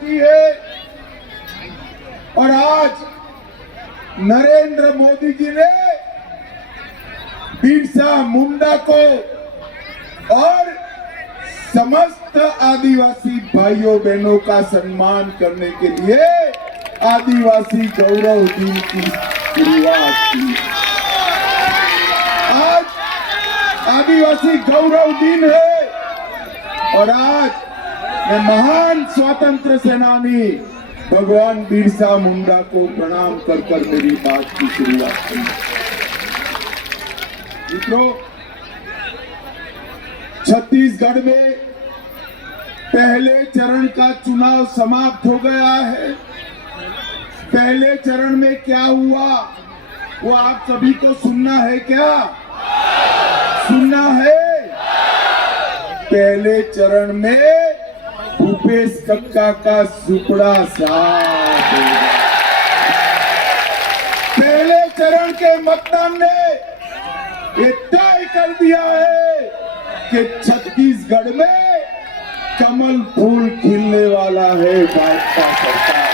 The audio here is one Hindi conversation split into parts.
की है और आज नरेंद्र मोदी जी ने बिरसा मुंडा को और समस्त आदिवासी भाइयों बहनों का सम्मान करने के लिए आदिवासी गौरव दिन की शुरुआत की। आज आदिवासी गौरव दिन है और आज मैं महान स्वतंत्र सेनानी भगवान बिरसा मुंडा को प्रणाम कर मेरी बात की शुरुआत की। मित्रों, छत्तीसगढ़ में पहले चरण का चुनाव समाप्त हो गया है। पहले चरण में क्या हुआ वो आप सभी को सुनना है क्या? सुनना है। पहले चरण में भूपेश कक्का का सुपड़ा साफ। पहले चरण के मतदान ने ये तय कर दिया है कि छत्तीसगढ़ में कमल फूल खिलने वाला है भाजपा सरकार।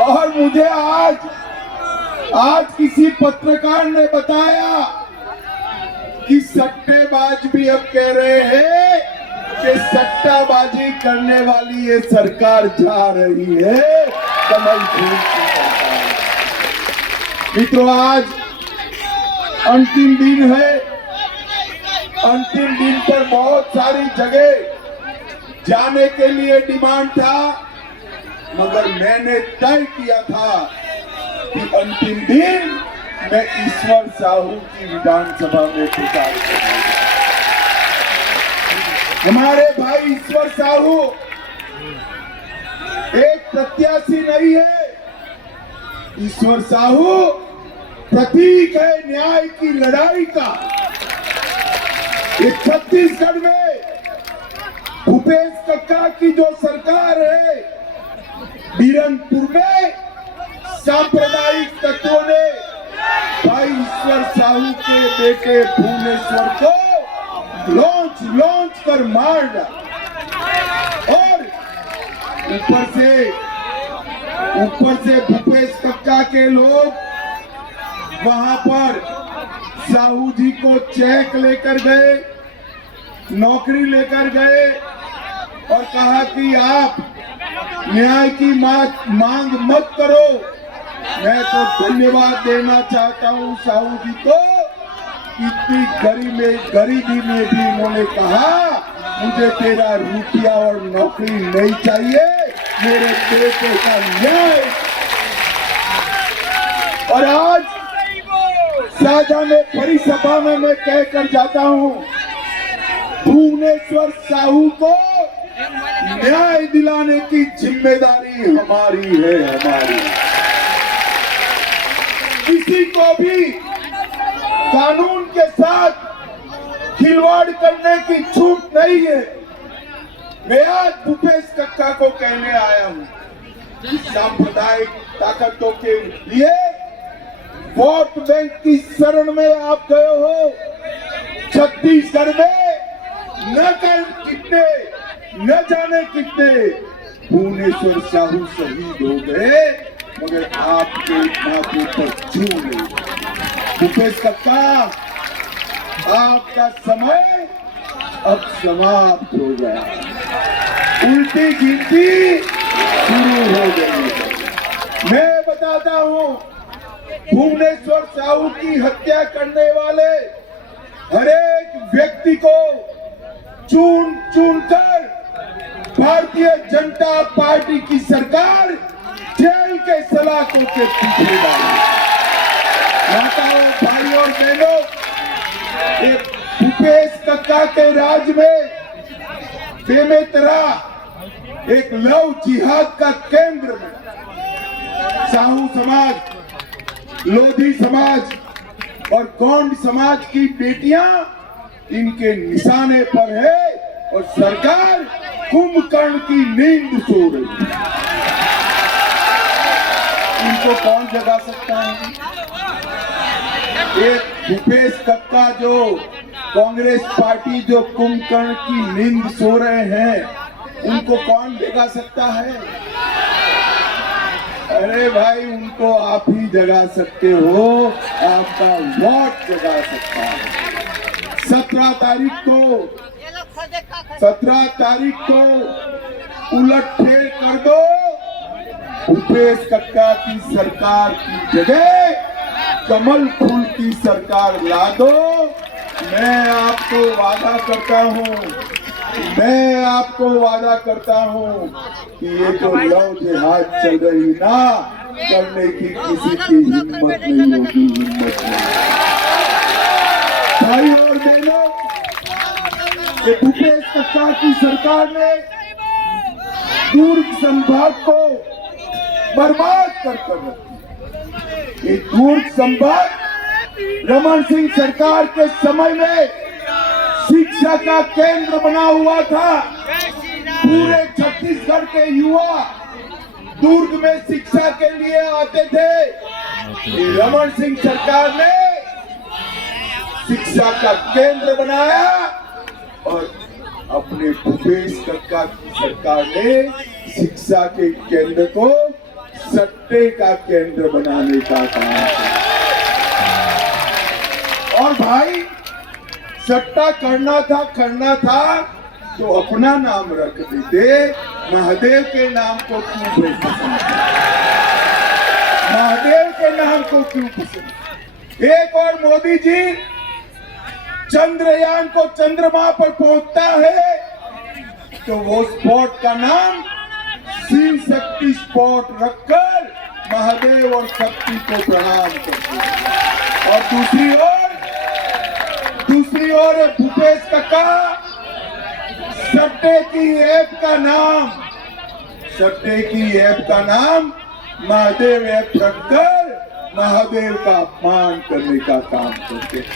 और मुझे आज किसी पत्रकार ने बताया कि सट्टेबाज भी अब कह रहे हैं कि सट्टाबाजी करने वाली ये सरकार जा रही है कमल फूल की सरकार। मित्रों, आज अंतिम दिन है। अंतिम दिन पर बहुत सारी जगह जाने के लिए डिमांड था, मगर मैंने तय किया था कि अंतिम दिन मैं ईश्वर साहू की विधानसभा में प्रचार करूंगा। हमारे भाई ईश्वर साहू एक प्रत्याशी नहीं है। ईश्वर साहू प्रतीक है न्याय की लड़ाई का। ये छत्तीसगढ़ में भूपेश कक्का की जो सरकार है, बीरनपुर में सांप्रदायिक तत्वों ने भाई ईश्वर साहू के बेटे भुवनेश्वर को लॉन्च कर मार डाला और ऊपर से भूपेश कक्का के लोग वहां पर साहू जी को चेक लेकर गए, नौकरी लेकर गए और कहा कि आप न्याय की मांग मत करो। मैं तो धन्यवाद देना चाहता हूं साहू जी को। इतनी गरीबी में भी उन्होंने कहा मुझे तेरा रुपया और नौकरी नहीं चाहिए, मेरे बेटे का न्याय। और आज साझा में बड़ी सभा में मैं कहकर जाता हूं, भुवनेश्वर साहू को न्याय दिलाने की जिम्मेदारी हमारी है। हमारी किसी को भी कानून के साथ खिलवाड़ करने की छूट नहीं है। मैं आज भूपेश कक्का को कहने आया हूं कि सांप्रदायिक ताकतों के लिए वोट बैंक की शरण में आप गए हो। छत्तीसगढ़ में न जाने कितने भुवनेश्वर साहू शहीद हो गए, मगर आपके माथे पर छू नहीं। भूपेश कक्का, आपका समय अब समाप्त हो गया। उल्टी गिनती शुरू हो गई है। मैं बताता हूं, भुवनेश्वर साहू की हत्या करने वाले हर एक व्यक्ति को चुन कर भारतीय जनता पार्टी की सरकार जेल के सलाखों के पीछे डाली। माताओं, भाइयों और बहनों, भूपेश कक्का के राज में बेमेतरा एक लव जिहाद का केंद्र में साहू समाज, लोधी समाज और गोंड समाज की बेटियां इनके निशाने पर है और सरकार कुंभकर्ण की नींद सो रही है। इनको कौन जगा सकता है? एक भूपेश कक्का जो कांग्रेस पार्टी जो कुंभकर्ण की नींद सो रहे हैं उनको कौन जगा सकता है? अरे भाई, उनको आप ही जगा सकते हो, आपका वोट जगा सकता है। 17 तारीख को उलटफेर कर दो, भूपेश कक्का की सरकार की जगह कमल फूल की सरकार ला दो। मैं आपको वादा करता हूँ कि ये जो लव जिहाद चल रही ना, करने की किसी की हिम्मत नहीं होगी, हिम्मत नहीं। भाई और बहनों, ये भूपेश कक्का की सरकार ने दुर्ग संभाग को बर्बाद कर रखी। ये दुर्ग संभाग रमन सिंह सरकार के समय में शिक्षा का केंद्र बना हुआ था। पूरे छत्तीसगढ़ के युवा दुर्ग में शिक्षा के लिए आते थे। रमन सिंह सरकार ने शिक्षा का केंद्र बनाया और अपने भूपेश कक्का की सरकार ने शिक्षा के केंद्र को सट्टे का केंद्र बनाने का काम। और भाई, सट्टा करना था तो अपना नाम रख देते, महादेव के नाम को क्यों पसंद? महादेव के नाम को क्यों पसंद? एक और मोदी जी चंद्रयान को चंद्रमा पर पहुंचता है तो वो स्पॉट का नाम शिव शक्ति स्पॉट रखकर महादेव और शक्ति को प्रणाम करते हैं। और दूसरी ओर भूपेश कक्का सट्टे की ऐप का नाम महादेव ऐप रखकर महादेव का अपमान करने का काम करते हैं।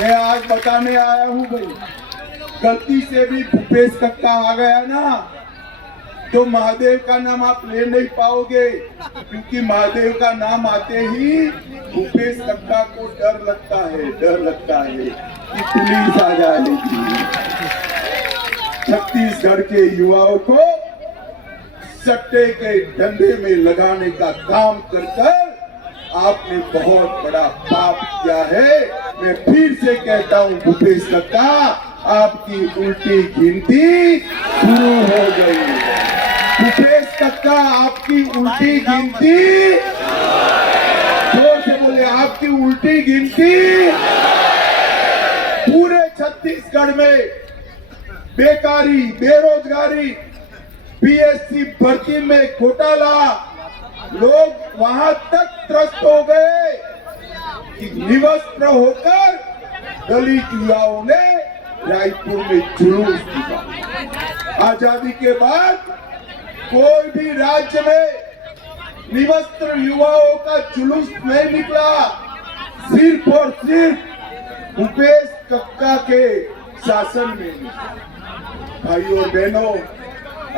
मैं आज बताने आया हूं भाई, गलती से भी भूपेश कक्का आ गया ना तो महादेव का नाम आप ले नहीं पाओगे, क्योंकि महादेव का नाम आते ही भूपेश कक्का को डर लगता है कि पुलिस आ जाएगी। छत्तीसगढ़ के युवाओं को सट्टे के धंधे में लगाने का काम कर आपने बहुत बड़ा पाप किया है। मैं फिर से कहता हूँ भूपेश कक्का, आपकी उल्टी गिनती शुरू हो गई। भूपेश कक्का, आपकी उल्टी गिनती, जोर से बोले, आपकी उल्टी गिनती। पूरे छत्तीसगढ़ में बेकारी, बेरोजगारी, पीएससी भर्ती में घोटाला, लोग वहां तक त्रस्त हो गए कि निवस्त्र होकर दलित युवाओं ने रायपुर में जुलूस निकाला। आजादी के बाद कोई भी राज्य में निवस्त्र युवाओं का जुलूस नहीं निकला, सिर्फ और सिर्फ भूपेश कक्का के शासन में। भाइयों और बहनों,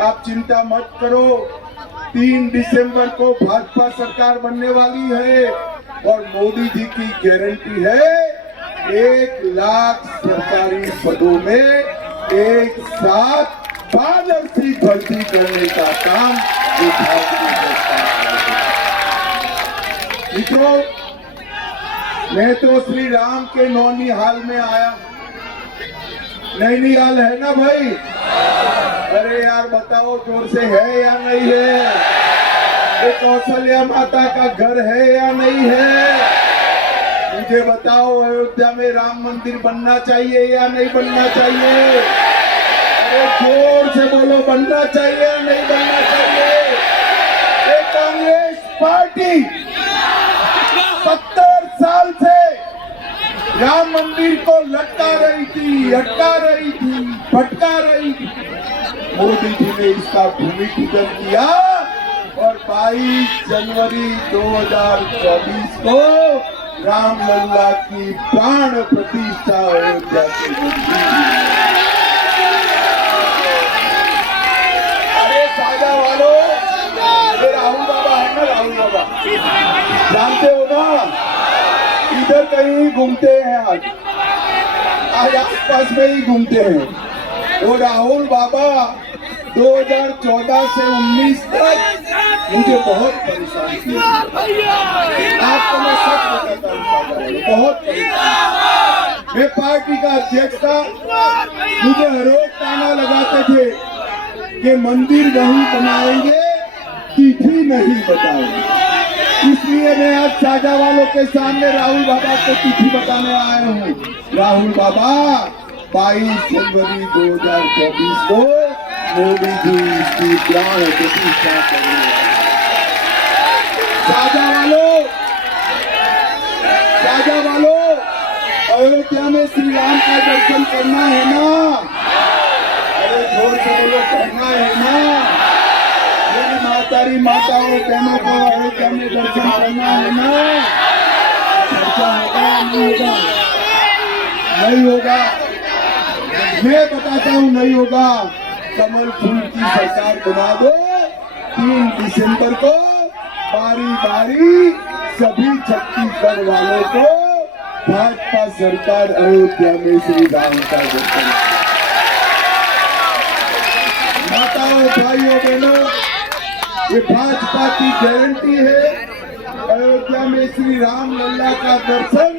आप चिंता मत करो, 3 दिसंबर को भाजपा सरकार बनने वाली है और मोदी जी की गारंटी है 1 लाख सरकारी पदों में एक साथ पारदर्शी भर्ती करने का काम भाजपा सरकार। मित्रों, मैं तो श्री राम के नौनिहाल में आया। नैनीहाल है ना भाई? अरे यार बताओ जोर से, है या नहीं है? ये कौशल्या माता का घर है या नहीं है? मुझे बताओ, अयोध्या में राम मंदिर बनना चाहिए या नहीं बनना चाहिए? अरे जोर से बोलो, बनना चाहिए या नहीं बनना चाहिए? ये कांग्रेस पार्टी 70 साल से राम मंदिर को लटका रही थी, अटका रही थी, भटका रही थी। मोदी जी ने इसका भूमि पूजन किया और 22 जनवरी 2024 को रामलला की प्राण प्रतिष्ठा अयोध्या से हुई। अरे सादा वालों, ये राहुल बाबा है ना, राहुल बाबा जानते हो ना, इधर कहीं घूमते हैं। आज आसपास में ही घूमते हैं। और राहुल बाबा 2014 से 19 तक मुझे बहुत परेशान किया। आपको मैं सच बताता हूँ, बहुत परेशान। मैं पार्टी का अध्यक्ष था, मुझे हर रोज ताना लगाते थे कि मंदिर नहीं बनाएंगे, तिथि नहीं बताएंगे। इसलिए मैं आज साझा वालों के सामने राहुल बाबा को तिथि बताने आया हूँ। राहुल बाबा 22 जनवरी 2024 को मोदी जी की प्राण प्रतिष्ठा करेंगे। साझा वालों, अयोध्या में श्री राम का दर्शन करना है ना? अरे जोर से बोलो, करना है ना? माताओं बहनों को अयोध्या में दर्शन करना है ना? चर्चा होगा नहीं होगा? मैं बताता हूँ, नहीं होगा। कमल फूल की सरकार बना दो। 3 दिसंबर को बारी बारी सभी छत्तीसगढ़ वालों को भाजपा सरकार अयोध्या में श्री राम का दर्शन। माताओं, भाइयों, बहनों, ये भाजपा की गारंटी है। अयोध्या में श्री राम लल्ला का दर्शन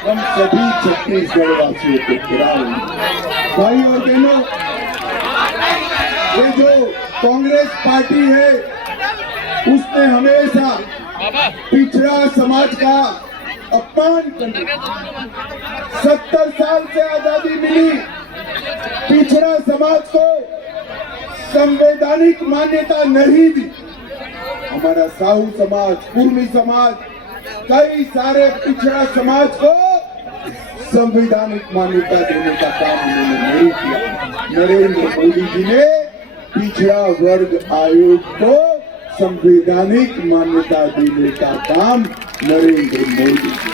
हम सभी छत्तीसगढ़ वासियों को कराएंगे। भाई और बहनों, ये जो कांग्रेस पार्टी है, उसने हमेशा पिछड़ा समाज का अपमान कर। 70 साल से आजादी मिली, पिछड़ा समाज को संवैधानिक मान्यता नहीं दी। हमारा साहू समाज, कुर्मी समाज, कई सारे पिछड़ा समाज को संवैधानिक मान्यता देने का काम उन्होंने नहीं किया। नरेंद्र मोदी जी ने पिछड़ा वर्ग आयोग को संवैधानिक मान्यता देने का काम नरेंद्र मोदी जी।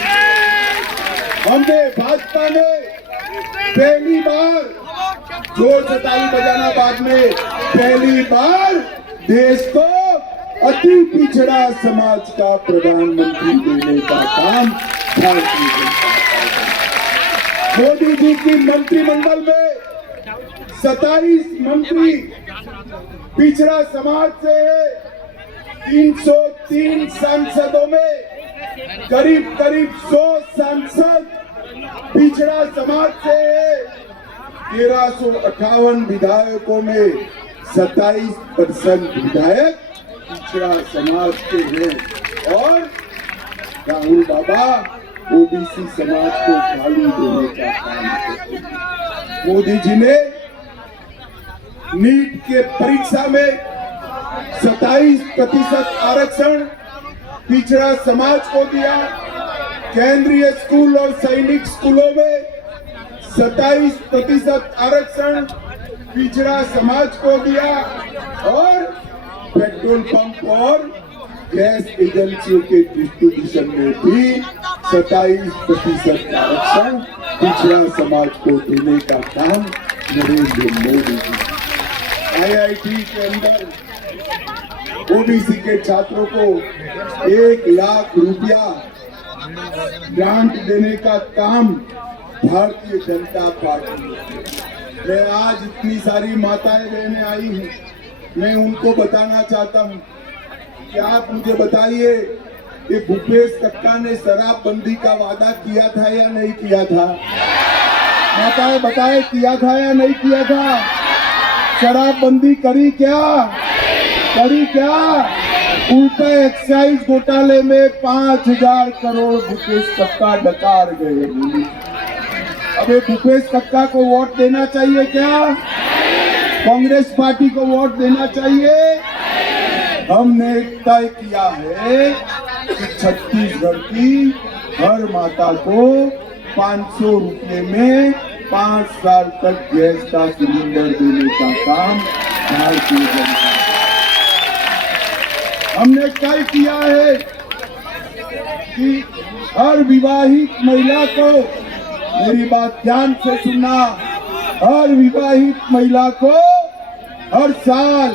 हमने, भाजपा ने पहली बार, जोर से ताली बजाना बाद में, पहली बार देश को अति पिछड़ा समाज का प्रधानमंत्री देने का काम भारतीय जनता पार्टी। मोदी जी की मंत्रिमंडल में 27 मंत्री पिछड़ा समाज से है। 303 सांसदों में करीब 100 सांसद पिछड़ा समाज से है। 1358 विधायकों में 27% विधायक पिछड़ा समाज के हैं। और राहुल बाबा ओबीसी समाज को गाली देने का काम करते हैं। मोदी जी ने नीट के परीक्षा में 27% आरक्षण पिछड़ा समाज को दिया। केंद्रीय स्कूल और सैनिक स्कूलों में 27% आरक्षण पिछड़ा समाज को दिया। और पेट्रोल पंप और गैस एजेंसियों के डिस्ट्रीब्यूशन में भी 27% आरक्षण पिछड़ा समाज को देने का काम नरेंद्र मोदी जी। IIT के अंदर ओबीसी के छात्रों को 1 लाख रुपया ग्रांट देने का काम भारतीय जनता पार्टी। मैं आज इतनी सारी माताएं बहनें आई हूँ, मैं उनको बताना चाहता हूँ कि आप मुझे बताइए, ये भूपेश कक्का ने शराबबंदी का वादा किया था या नहीं किया था? माताएं बताए, किया था या नहीं किया था? शराबबंदी करी क्या? उल्टा एक्साइज घोटाले में 5,000 करोड़ भूपेश कक्का डकार गए। अबे भूपेश कक्का को वोट देना चाहिए क्या? कांग्रेस पार्टी को वोट देना चाहिए? हमने तय किया है कि छत्तीसगढ़ की हर माता को 500 रुपये में 5 साल तक गैस का सिलेंडर देने का काम भारतीय जनता। हमने तय किया है कि हर विवाहित महिला को, मेरी बात ध्यान से सुनना, हर विवाहित महिला को हर साल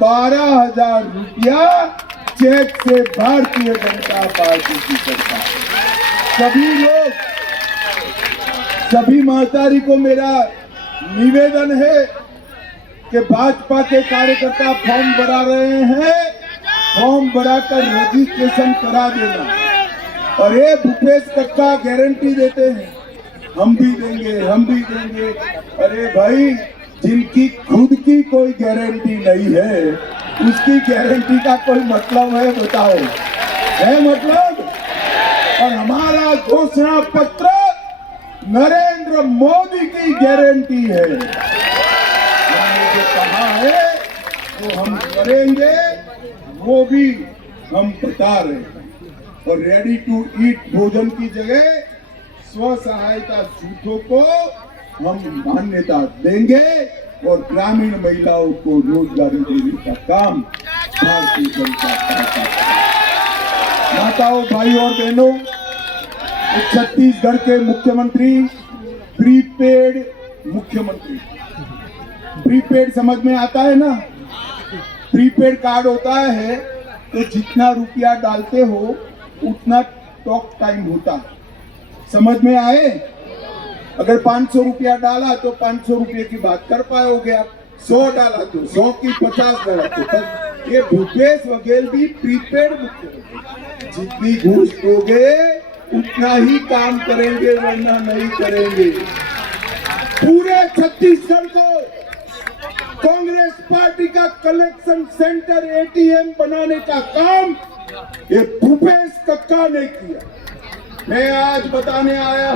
12,000 रुपया चेक से भारतीय जनता पार्टी की सरकार, सभी महतारी को मेरा निवेदन है कि भाजपा के कार्यकर्ता फॉर्म भरा रहे हैं, फॉर्म भराकर रजिस्ट्रेशन करा देना। और ये भूपेश कक्का गारंटी देते हैं हम भी देंगे, हम भी देंगे। अरे भाई, जिनकी खुद की कोई गारंटी नहीं है उसकी गारंटी का कोई मतलब है? बताओ, है मतलब? और हमारा घोषणा पत्र नरेंद्र मोदी की गारंटी है। हमने जो कहा है वो हम करेंगे, वो भी हम बता रहे हैं। और रेडी टू ईट भोजन की जगह स्व सहायता जूथों को हम मान्यता देंगे और ग्रामीण महिलाओं को रोजगारी देने का काम भारतीय जनता पार्टी। माताओं, भाई और बहनों, छत्तीसगढ़ के मुख्यमंत्री प्रीपेड मुख्यमंत्री। प्रीपेड समझ में आता है ना? प्रीपेड कार्ड होता है तो जितना रुपया डालते हो उतना टॉक टाइम होता है। समझ में आए? अगर 500 रुपया डाला तो 500 रुपये की बात कर पाओगे आप, 100 डाला तो 100 की 50 डाला तो तब। ये भूपेश बघेल भी प्रीपेड मुख्यमंत्री। जितनी घूस दोगे उतना ही काम करेंगे, वरना नहीं करेंगे। पूरे छत्तीसगढ़ को कांग्रेस पार्टी का कलेक्शन सेंटर, एटीएम बनाने का काम ये भूपेश कक्का ने किया। मैं आज बताने आया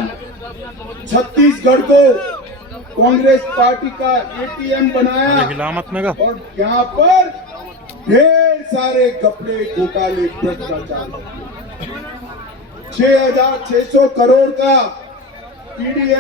छत्तीसगढ़ को कांग्रेस पार्टी का एटीएम बनाया और यहाँ पर ढेर सारे कपड़े घोटाले भ्रष्टाचार। 6,600 करोड़ का पीडीएफ